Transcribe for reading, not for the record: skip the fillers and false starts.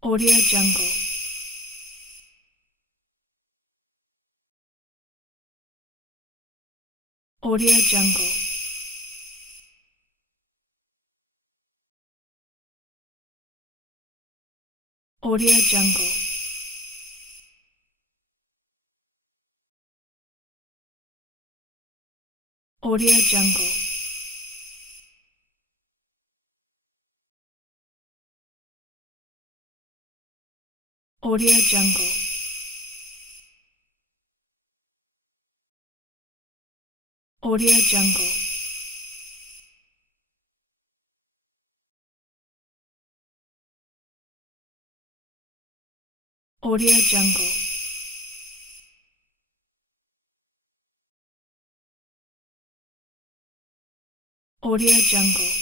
Audio Jungle. Audio Jungle. Audio Jungle. Audio Jungle. Audio Jungle. Audio Jungle. Audio Jungle. Audio Jungle.